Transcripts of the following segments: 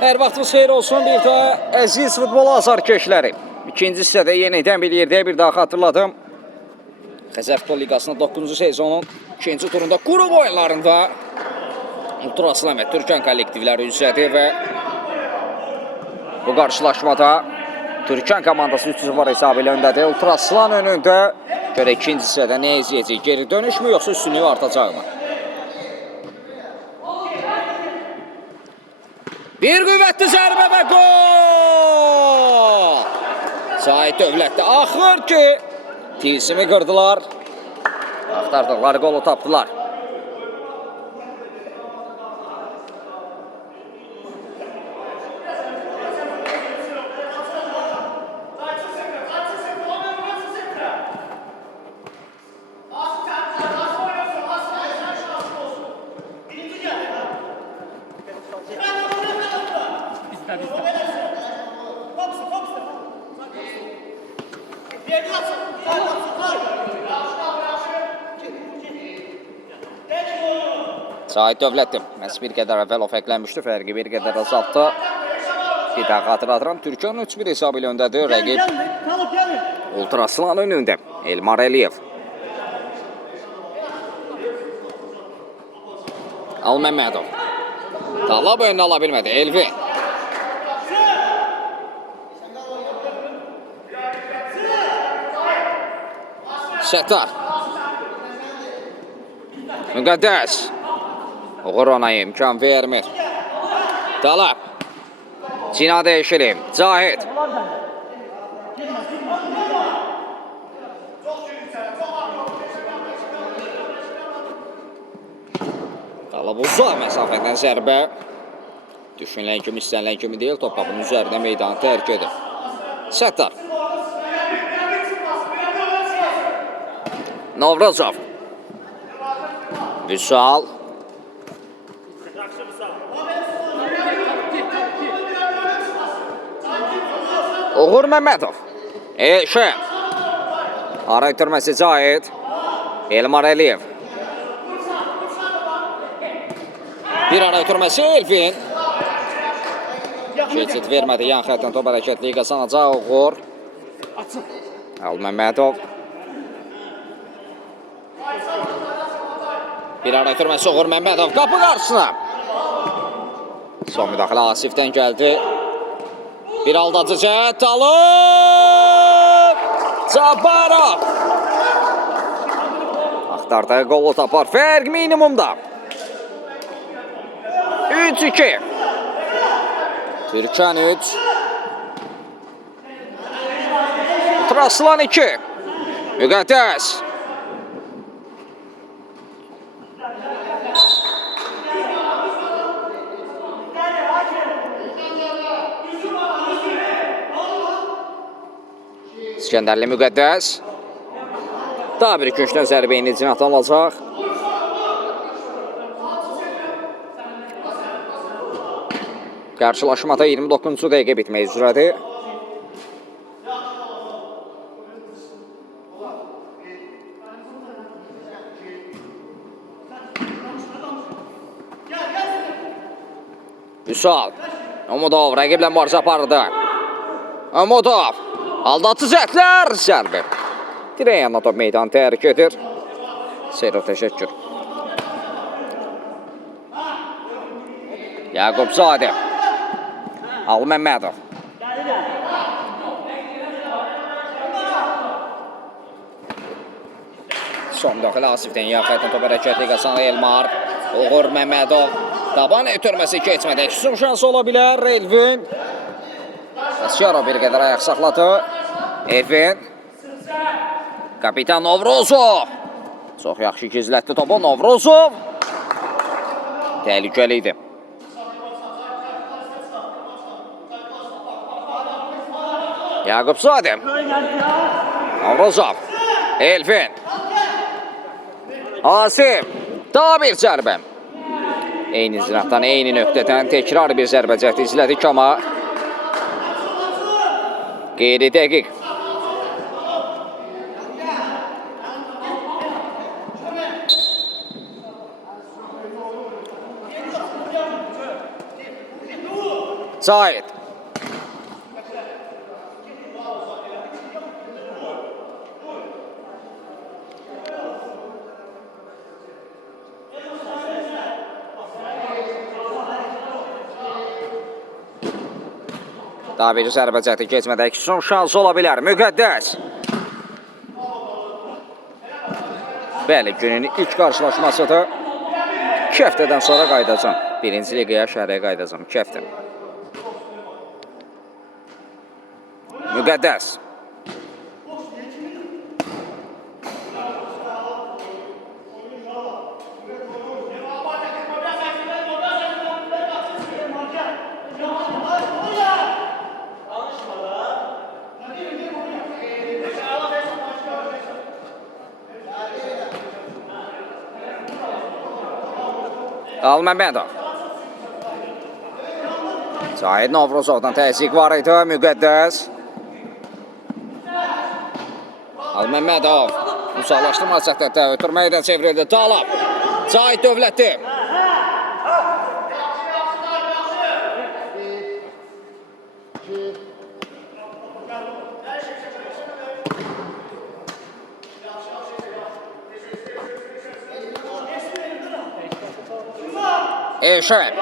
Hər vaxtınız xeyir olsun bir daha əziz futbol azarkeşləri. İkinci hissədə yenidən bir yerdə bir daha xatırladım. Xəzər Futbol Liqasının 9-cu sezonun ikinci turunda qrup oyunlarında Ultraslan və Türkan kollektivləri üzrədi və bu qarşılaşmada Türkan komandası 3-0 hesabı ilə öndədir. Ultraslan önündə görə ikinci hissədə nə izləyəcək? Geri dönüşmü yoxsa üstünlüyü artacaqmı? Bir qüvvətli zərbə və gol! Sahid Dövlətdə axır ki, tilsimi qırdılar. Axtardıqları qolu tapdılar. Sahid Dövlətdir. Məhz bir qədər əvvəl o fərqlənmişdi. Fərqi bir qədər azaltdı. Bir daha xatırladıram. Türkan 3-1 hesabı ilə öndədir. Rəqib Ultraslan önündə. Elmar Əliyev. Alməmmədov. Talab önünə ala bilmədi. Elvin. Sətar. Müqəddəs. Uğur ona imkan vermir. Talab. Cina dəyişilim. Zahid. Talab uzaq məsafədən zərbə. Düşünülən kimi, istənilən kimi deyil. Top qabının üzərində meydanı tərk edir. Sətar. Novruzov. Vüsal. Uğur Məmmədov. Eşə. Ara itirməsi Zahid. Elmar Əliyev. Bir ara itirməsi Elvin. Keçid vermədi. Yan xətdən top hərəkətliyi qazanacaq Uğur. Alməmmədov. Bir ara itirməsi Uğur Məmmədov. Qapı qarşısına. Son müdaxilə Asifdən gəldi. Bir aldacı cəhət. Talib. Cabbarov. Axtardığı qolu tapar. Fərq minimumda. 3-2. Türkan 3. Ultraslan 2. Müqəddəs. İskəndərli Müqəddəs. Daha bir köşdən zərbə inicini alacaq. Qarşılaşmada 29-cu dəqiqə bitmək üzrədir. Vüsal. Umudov rəqiblə mübarizə apardı. Umudov. Aldatı zətlər zərbə. Dirək yanına top meydanı tərk edir. Seyro təşəkkür. Yaqubzadə. Alməmmədov. Son müdaxilə Asifdən yan xətdən top hərəkətli qazanır Elmar. Uğur Məmmədov. Daban ötürməsi keçmədi. Hüsum şansı ola bilər Elvin. Asyarov bir qədər ayaq saxladı. Elvin. Kapitan Novruzov. Çox yaxşı gizlətdi topu Novruzov. Təhlükəli idi. Yaqubzadə. Novruzov. Elvin. Asif. Daha bir zərbə. Eyni zinatdan, eyni nöqtədən təkrar bir zərbə cəhdi izlədik amma qeyri dəqiq. Zahid. Daha bir zərbə cəhdi keçmədək son şans ola bilər. Müqəddəs. Bəli, günün ilk qarşılaşmasıdır. 2 həftədən sonra qaydacam. Birinci liqaya şəhərə qaydacam. 2 həftə. Müqəddəs. Alməmmədov. Zahid Novruzovdan təzyiq var idi. Müqəddəs. Alməmmədov. Uzaqlaşdırma cəhdətdə ötürməyi də çevrildi. Talab. Zahid Dövlətli. Eşen.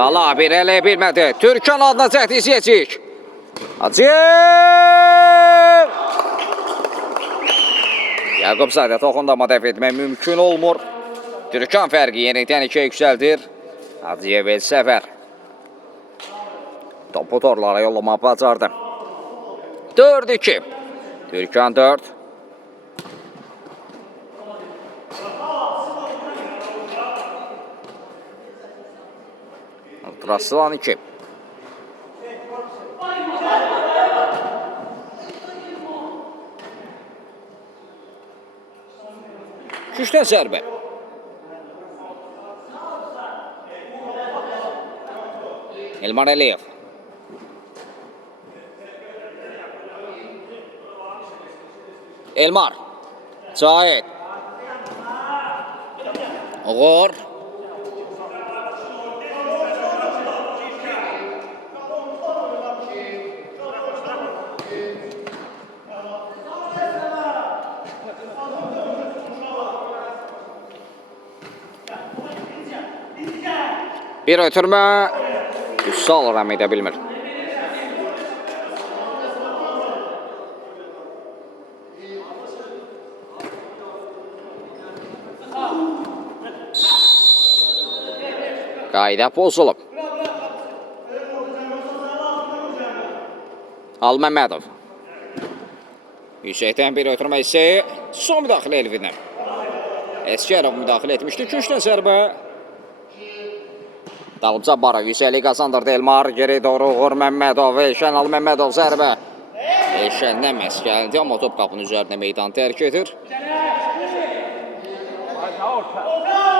Dala bir eləyə bilmədi. Türkan adına cəhd izləyəcək. Hacıyev! Yaqub Sadə toxundama dəf etmək mümkün olmur. Türkan fərqi yenidən 2-yə yüksəldir. Hacıyev el səfər. Topu torlara yollamaq bacardı. 4-2. Türkan 4. Raslan 2. Gücdən zərbə. Elmar Əliyev. Elmar. Zahid. Uğur. Bir ötürmə Üssal rəm edə bilmir. Qayda pozulub. Alməmmədov. Yüksəkdən bir ötürmə isə son müdaxilə Elvinə. Eskərov müdaxilə etmişdi. Gücdən zərbə. Dalıb Cabbarov yüksəklik qazandırdı Elmar. Geri doğru Uğur Məmmədov. Eşən Alməmmədov zərbə. Eşəndən məhz gəldi, amma top qapının üzərində meydan tərk edir.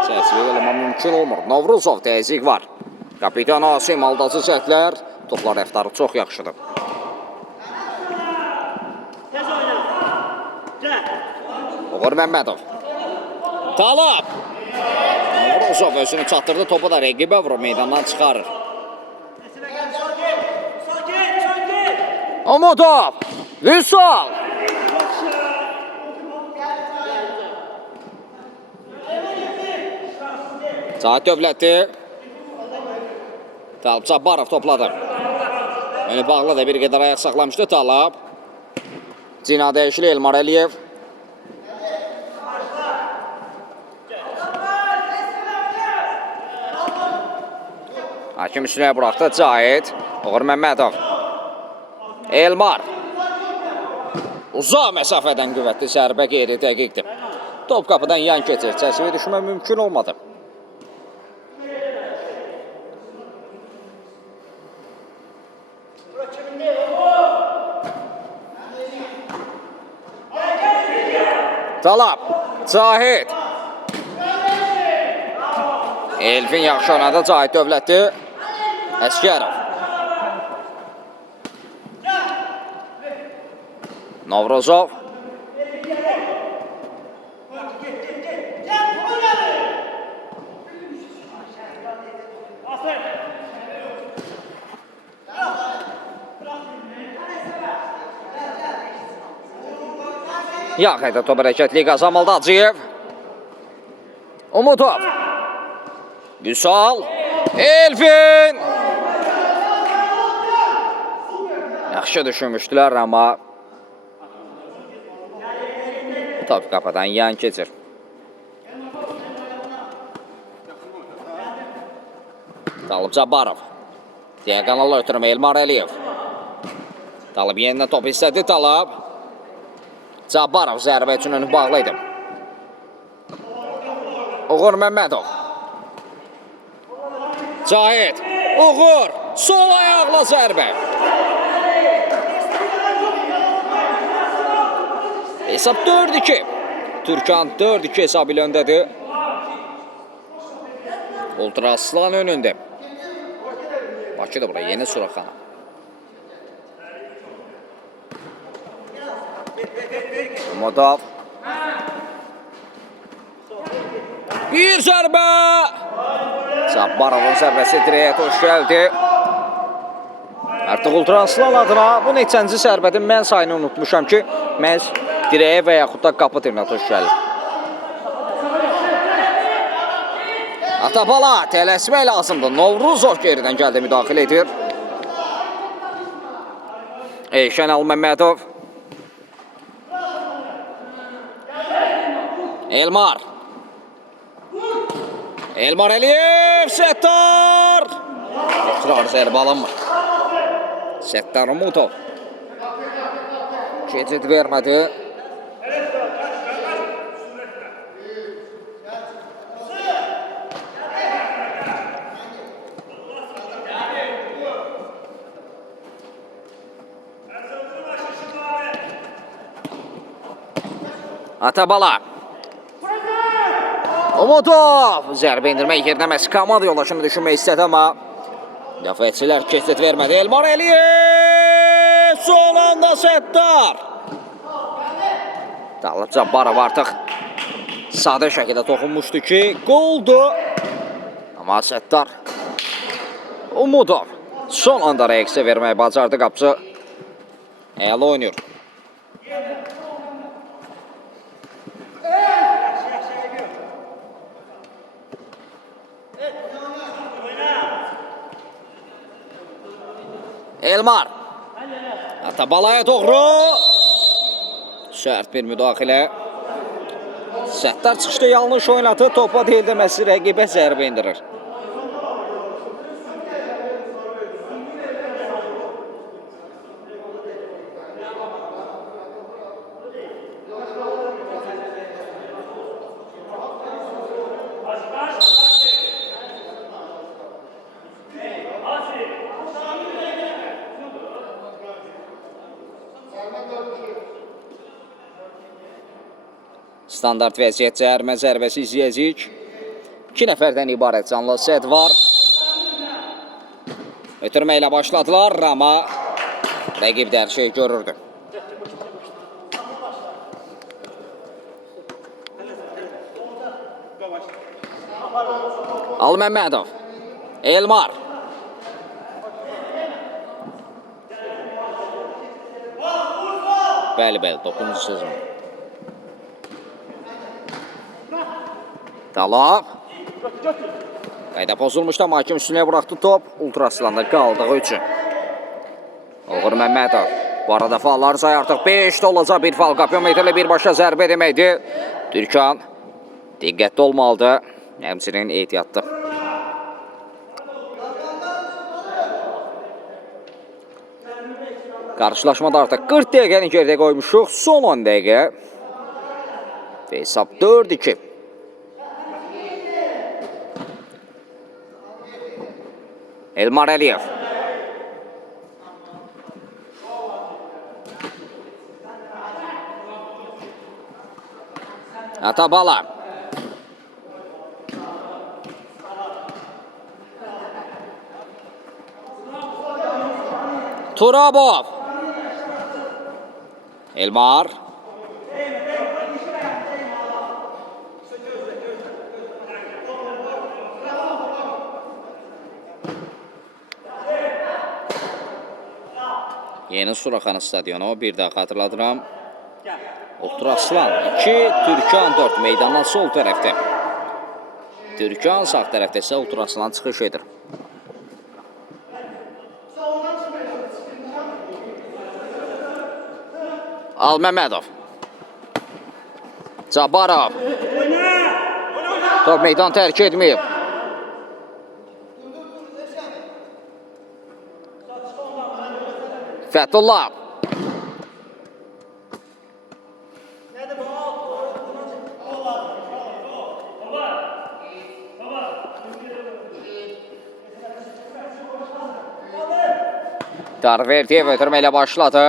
Çəsilik olma mümkün olmur. Novruzov təzyiq var. Kapitan Asim aldacı cəhdlər. Toplar rəftarı çox yaxşıdır. Uğur Məmmədov. Talab. Novruzov özünü çatdırdı. Topu da rəqibə vurur, meydandan çıxarır. Umudov. Vüsal. Zahid Dövlətli. Talab Cabbarov topladı. Önü bağlı da bir qədər ayaq saxlamışdı Talab. Cina dəyişili Elmar Əliyev. Hakim üstünə buraxdı Zahid. Uğur Məmmədov. Elmar. Uzaq məsafədən qüvvətli zərbə qeyri dəqiqdir. Top qapıdan yan keçir. Çəsiyə düşmə mümkün olmadı. Talab, Cahid. Elfin yaxşı oynadı, Cahid Dövlətli. Əskərov. Novruzov. Yaxayda top hərəkətli qazanıldı Hacıyev. Umudov. Vüsal. Elfin. Yaxşı düşünmüşdülər, amma top qapıdan yan keçir. Talib Cabbarov. Diagonal ötürmə Elmar Əliyev. Talib yenidən top istədi. Talib. Cabbarov zərbə üçün önü bağlıydı. Uğur Məmmədov. Cahid. Uğur. Sol ayaqla zərbə. Hesab 4-2. Türkan 4-2 hesab ilə öndədir. Ultra Aslan önündə. Bakı da bura yeni Suraxana. Umudov. Bir zərbə. Cabbarovun zərbəsi direğe hoş gəldi. Artıq Ultra Aslan adına bu neçənci zərbədir mən sayını unutmuşam ki, məhz direğe və yaxud da qapı dirinə hoş gəlir. Atabala tələsmək lazımdır. Novruzov geridən gəldi, müdaxilə edir. Şənal Məmmədov. Elmar. Elmar Əliyev. Səttar. Tekrar zərbə alınmır. Səttar Umudov. Keçid vermədi. Atabala. Umudov. Zərbə indirmək yerinə məhz komanda yoldaşını düşünmək istədi, amma müdafiəçilər keçid vermədi. Elmar Əliyev. Son anda Səttar. Talib Cabbarov artıq sadə şəkildə toxunmuşdu ki, qoldu. Amma Səttar Umudov son anda reaksiya verməyi bacardı qapıcı. Əla oynuyor. Elmar. Atabalaya doğru. Sərt bir müdaxilə. Səttar çıxışda yanlış oynadı. Topa deyil deməsi rəqibə zərbə indirir. Standart vəziyyət cəhərmə zərbəsi izləyəcəyik. 2 nəfərdən ibarət canlı set var. Ötürmə ilə başladılar, amma rəqib də hər şey görürdü. Alməmmədov. Elmar. Bəli, 9-cu sezon. Talab. Qayda pozulmuşda hakim üstünə buraxdı top. Ultra Aslanda qaldığı üçün. Uğur Məmmədov. Bu arada fallar sayı artıq 5'də olacaq. Bir fal kapiometrli birbaşa zərbə deməkdir. Türkan diqqətli olmalıdır. Həmçinin ehtiyatlı. Qarşılaşmada artıq 40 dəqiqəni geridə qoymuşuq. Son 10 dəqiqə. Və hesab 4-2. Elmar Əliyev. Atabala. Turabov. Elmar. Yeni Suraxanı stadionu bir daha xatırladıram. Ultraslan 2, Türkan 4 meydandan sol tərəfdə. Türkan sağ tərəfdə isə Ultraslan çıxış edir. Alməmmədov. Cabarov. Top meydan tərk etməyib. Fəthullah. Darverdiyev ötürməklə başladı.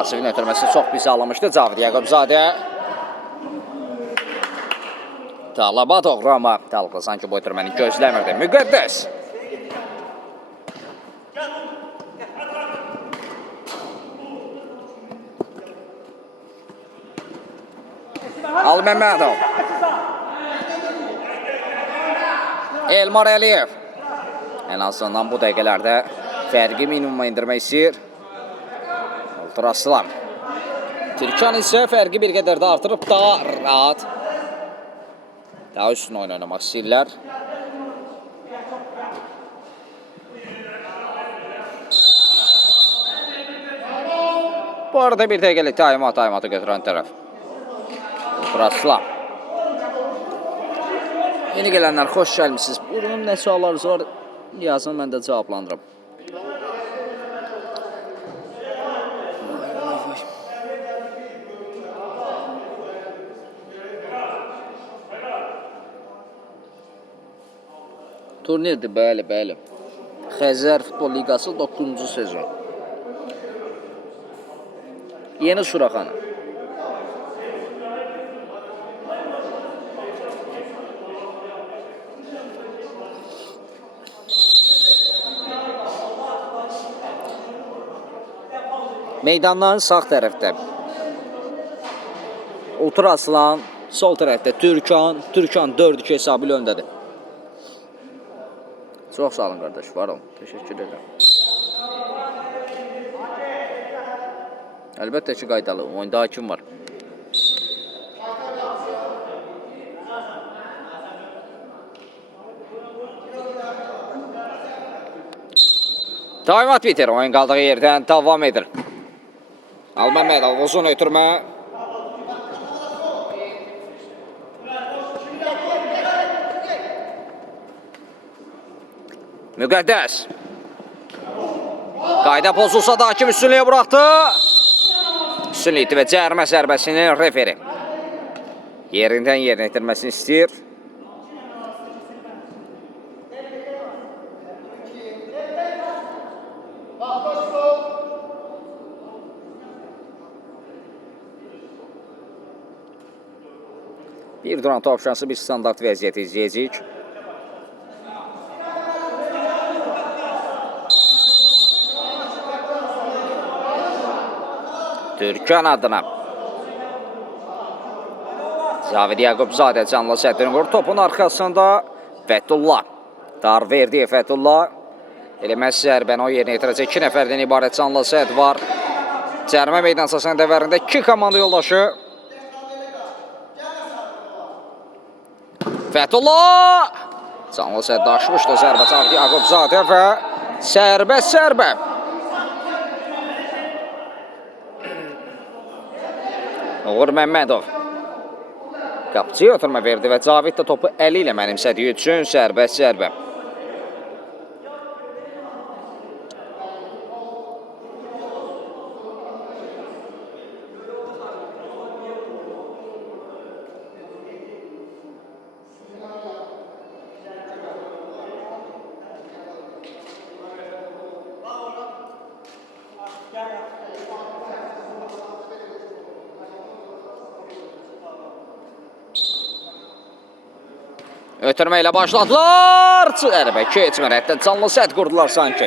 Asifin ötürməsi çox pis alınmışdı Cavid Yaqubzadə. Talaba doğru amma Talqa sanki bu ötürməni gözləmirdi. Müqəddəs. Alməmmədov. Elmar Əliyev. Ən azından bu dəqiqələrdə fərqi minimuma indirmək istəyir. Ultraslan. Türkan isə fərqi bir qədər də artırıb daha rahat. Daha üstün oyun oynamaq istəyirlər. Bu arada bir dəqiqəlik taymatı götürən tərəf. Ultraslan. Yeni gələnlər xoş gəlmişsiniz. Buyurun, nə suallarınız var? Yazın, mən də cavablandırım. Turnirdir, bəli. Xəzər Futbol Liqası 9-cu sezon. Yeni Suraxanı. Meydandan sağ tərəfdə Ultraslan, sol tərəfdə Türkan 4-2 hesabı ilə öndədir. Çox sağ olun qardaş, var olun. Təşəkkür edirəm. Əlbəttə ki, qaydalı. Oyunda hakim var. Taymat bitir. Oyun qaldığı yerdən davam edir. Alməmmədov uzun ötürmə. Müqəddəs. Qayda pozulsa da hakim üstünlüyə buraxdı. Üstünlükdür və cərimə zərbəsinin referi yerindən yerinə itirməsini istəyir. Bir duran top şansı, bir standart vəziyyəti izləyəcəyik. Türkan adına Cavid Yaqubzadə canlı sətini vurur. Topun arxasında Fəthullah. Darverdiyev Fəthullah. Eləməz zərbəni o yerinə yetirəcək. 2 nəfərdən ibarət canlı səhət var. Cərimə meydansasının dəvərində 2 komanda yoldaşı. Fəthullah! Canlı səhət daşmışdı zərbə Cavid Yaqubzadə və zərbə. Uğur Məmmədov. Qapıcıya ötürmə verdi və Cavid də topu əli ilə mənimsədiyi üçün zərbə. Ötürmə ilə başladılar. Zərbə keçmir. Hətta canlı səhət qurdular sanki.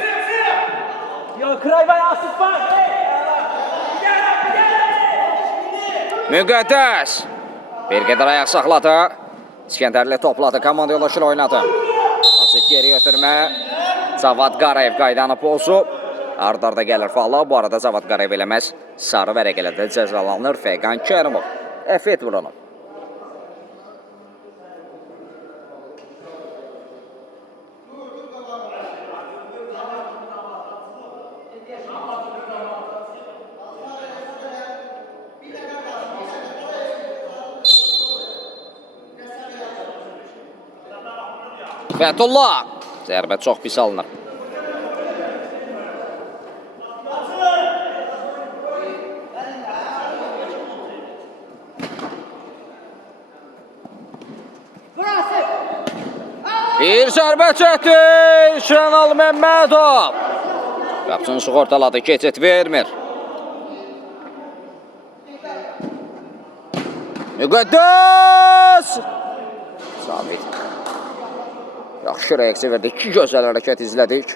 Müqəddəs. Bir qədər ayaq saxladı. İskəndərli topladı. Komanda yoldaşı oynadı. Azıq geri ötürmə. Cavad Qarayev qaydanı pozub. Arda gəlir falla. Bu arada Cavad Qarayev eləməz. Sarı vərəqələrdə cəzalanır. Fəqan Kərimov. Əfət vuranı. Fəthullah. Zərbə çox pis alınır. Bir zərbə çəkdi Şənal Məmmədov. Qapıcını sığortaladı, keçid vermir. Müqəddəs! Sabit. Yaxşı reaksiya verdi. 2 gözəl hərəkət izlədik.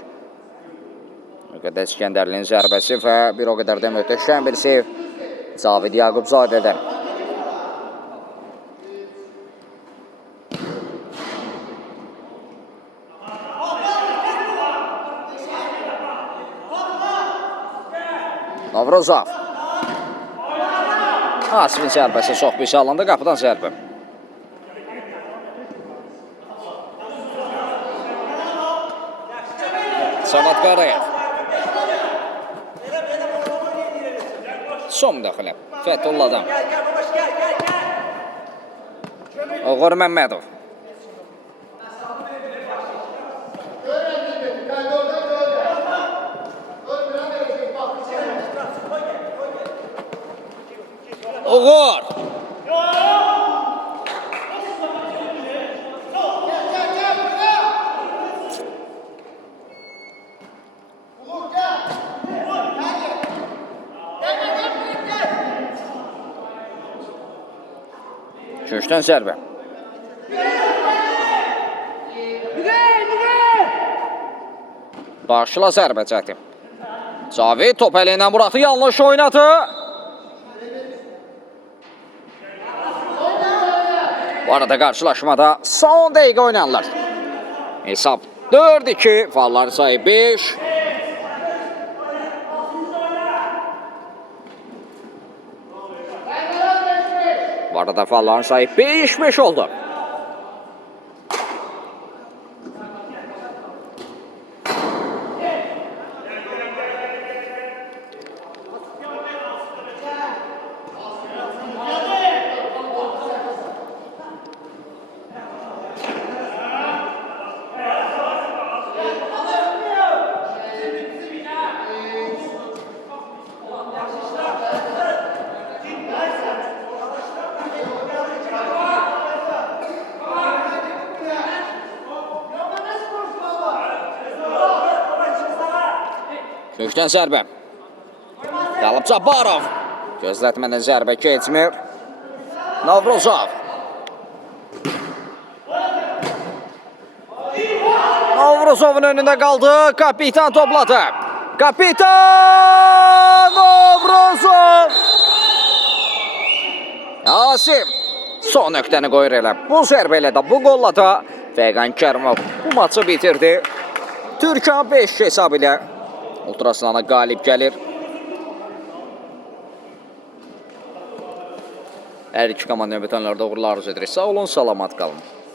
Müqəddəs İskəndərlinin zərbəsi və bir o qədər də möhtəşəm bir sev Cavid Yaqubzadədən. Novruzov. Asifin zərbəsi çox pis alındı. Qapıdan zərbə. Cavad Qarayev. Son müdaxilə. Fəthullahdan. Uğur Məmmədov. Uğur. Köşkdən zərbə. Başla zərbə çəkdi. Cavid top əli ilə buraxdı, yanlış oynadı. Bu arada qarşılaşmada son dəqiqə oynanırlar. Hesab 4-2, fallar sayı 5. Bu arada falların sayı 5-5 oldu. Köşkdən zərbə. Qalıb Cabbarov. Gözlətmədən zərbə keçmir. Novruzov. Novruzovun önündə qaldı. Kapitan topladı. Kapitan Novruzov. Asim son nöqtəni qoyur elə. Bu zərbə ilə də, bu qolla da Fəqan Kərimov bu maçı bitirdi. Türkan 5 hesab ilə Ultraslana qalib gəlir. Hər iki komanda növbəti oyunlarda uğurlar arzu edirik. Sağ olun, salamat qalın.